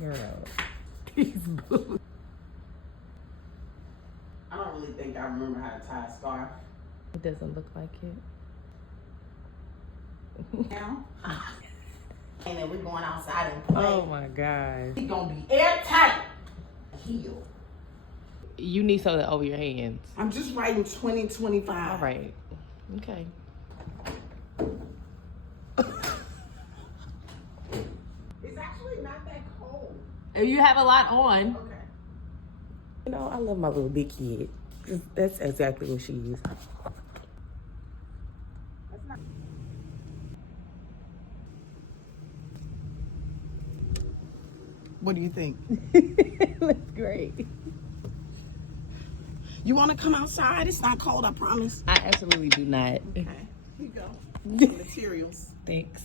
Girl. These boots. I don't really think I remember how to tie a scarf. It doesn't look like it. Now, and then we're going outside and play. Oh my gosh. It's gonna be airtight. Heel. You need something over your hands. I'm just writing 2025. All right. Okay. It's actually not that cold. You have a lot on. Okay. You know, I love my little big kid. That's exactly what she is. What do you think? That's great. You want to come outside? It's not cold, I promise. I absolutely do not. Okay. Here you go. Materials. Thanks.